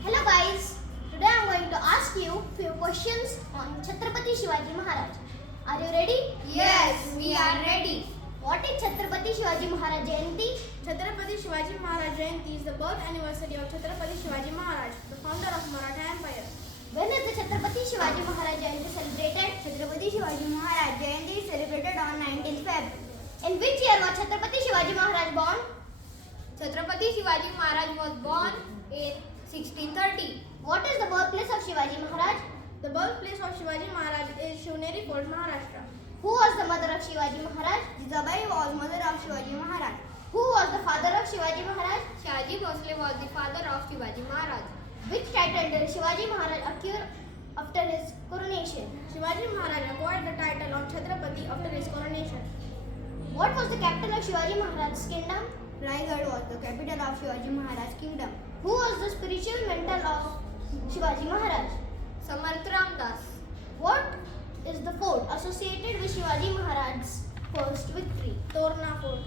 Hello guys, today I am going to ask you few questions on Chhatrapati Shivaji Maharaj. Are you ready? Yes, we are ready. What is Chhatrapati Shivaji Maharaj Jayanti? Chhatrapati Shivaji Maharaj Jayanti is the birth anniversary of Chhatrapati Shivaji Maharaj, the founder of Maratha Empire. When is the Chhatrapati Shivaji Maharaj Jayanti celebrated? Chhatrapati Shivaji Maharaj Jayanti is celebrated on 19th Feb. In which year was Chhatrapati Shivaji Maharaj born? Chhatrapati Shivaji Maharaj was born in 1630. What is the birthplace of Shivaji Maharaj? The birthplace of Shivaji Maharaj is Shivneri Fort, Maharashtra. Who was the mother of Shivaji Maharaj? Jijabai was mother of Shivaji Maharaj. Who was the father of Shivaji Maharaj? Shahaji Bhosle was the father of Shivaji Maharaj. Which title did Shivaji Maharaj acquire after his coronation? Shivaji Maharaj acquired the title of Chhatrapati after his coronation. What was the capital of Shivaji Maharaj's kingdom? Raigad was the capital of Shivaji Maharaj kingdom. Who was the spiritual mentor of Shivaji Maharaj? Samarth Ramdas. What is the fort associated with Shivaji Maharaj's first victory? Torna Fort.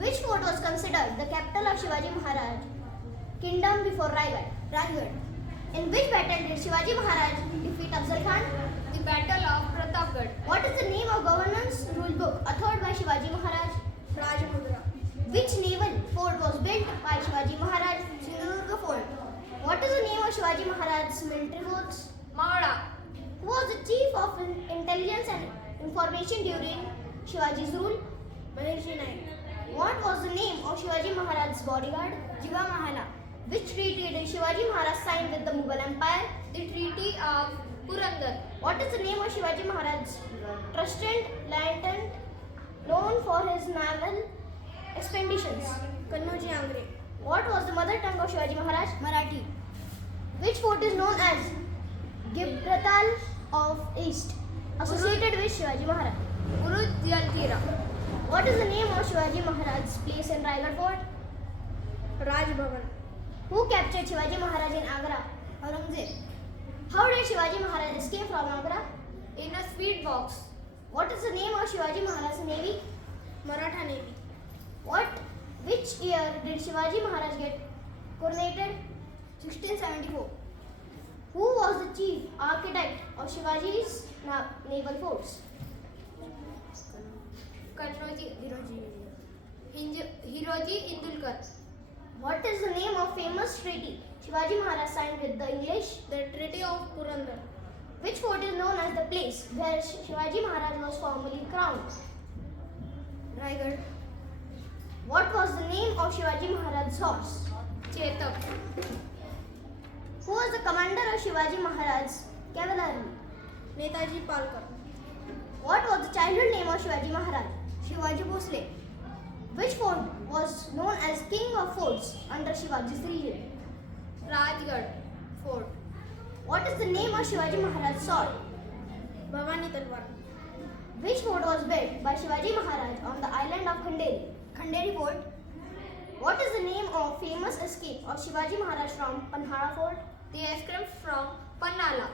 Which fort was considered the capital of Shivaji Maharaj kingdom before Raigad? Raigad. In which battle did Shivaji Maharaj defeat Afzal Khan? The Battle of Pratapgarh. What is the name of governance rule book authored by Shivaji Maharaj? Rajamudra. Which naval fort was built by Shivaji Maharaj? Sindhudurga Fort. What is the name of Shivaji Maharaj's military force? Mawada. Who was the chief of intelligence and information during Shivaji's rule? Mahirshi Naik. What was the name of Shivaji Maharaj's bodyguard? Jiva Mahala. Which treaty did Shivaji Maharaj sign with the Mughal Empire? The Treaty of Purandar. What is the name of Shivaji Maharaj's trusted lieutenant known for his naval expeditions? Kanhoji Angre. What was the mother tongue of Shivaji Maharaj? Marathi. Which fort is known as Gibraltar of East, associated with Shivaji Maharaj? Urud Jantira. What is the name of Shivaji Maharaj's place in Raigad Fort? Raj Bhavan. Who captured Shivaji Maharaj in Agra? Aurangzeb. How did Shivaji Maharaj escape from Agra? In a speed box. What is the name of Shivaji Maharaj's navy? Maratha Navy. Which year did Shivaji Maharaj get coronated? 1674. Who was the chief architect of Shivaji's naval force? Kanhoji Hiroji Indulkar. What is the name of famous treaty Shivaji Maharaj signed with the English? The Treaty of Purandar. Which fort is known as the place where Shivaji Maharaj was formally crowned? Raigad. What was the name of Shivaji Maharaj's horse? Chetak. Who was the commander of Shivaji Maharaj's cavalry? Netaji Palkar. What was the childhood name of Shivaji Maharaj? Shivaji Bhosle. Which fort was known as King of Forts under Shivaji's region? Rajgarh Fort. What is the name of Shivaji Maharaj's sword? Bhavani Talwar. Which fort was built by Shivaji Maharaj on the island of Khanderi? Khanderi Fort. What is the name of famous escape of Shivaji Maharaj from Panhala Fort? The escape from Pannala.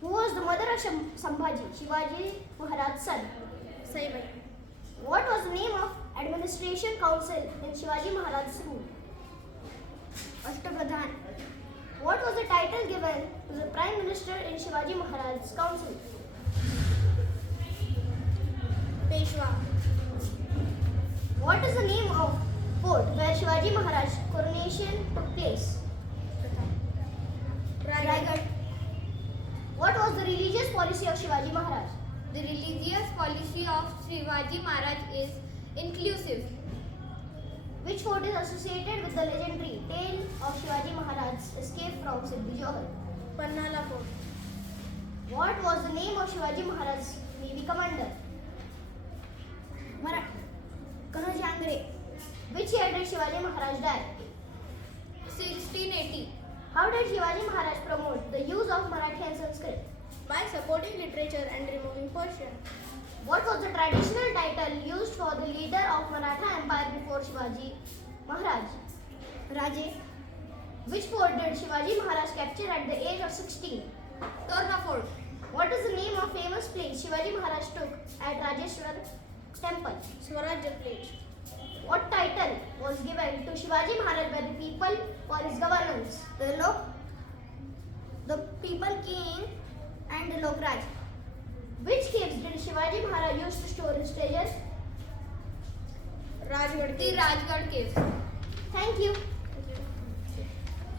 Who was the mother of Sambhaji, Shivaji Maharaj's son? Saibai. What was the name of administration council in Shivaji Maharaj's rule? Ashtapradhan. What was the title given to the Prime Minister in Shivaji Maharaj's council? Peshwa. What is the name of fort where Shivaji Maharaj's coronation took place? Raigad. What was the religious policy of Shivaji Maharaj? The religious policy of Shivaji Maharaj is inclusive. Which fort is associated with the legendary tale of Shivaji Maharaj's escape from Siddhi Johar? Pannala Fort. What was the name of Shivaji Maharaj's navy commander? Kanhoji Angre. Which year did Shivaji Maharaj die? 1680. How did Shivaji Maharaj promote the use of Marathi and Sanskrit? By supporting literature and removing Persian. What was the traditional title used for the leader of Maratha Empire before Shivaji Maharaj? Raje. Which fort did Shivaji Maharaj capture at the age of 16? Torna Fort. What is the name of famous place Shivaji Maharaj took at Rajeshwar temple? Swarajya Place. What title was given to Shivaji Maharaj by the people for his governance? The people king and Lokraj. Which caves did Shivaji Maharaj use to store his treasures? Rajgarh The caves. Rajgarh caves. Thank you.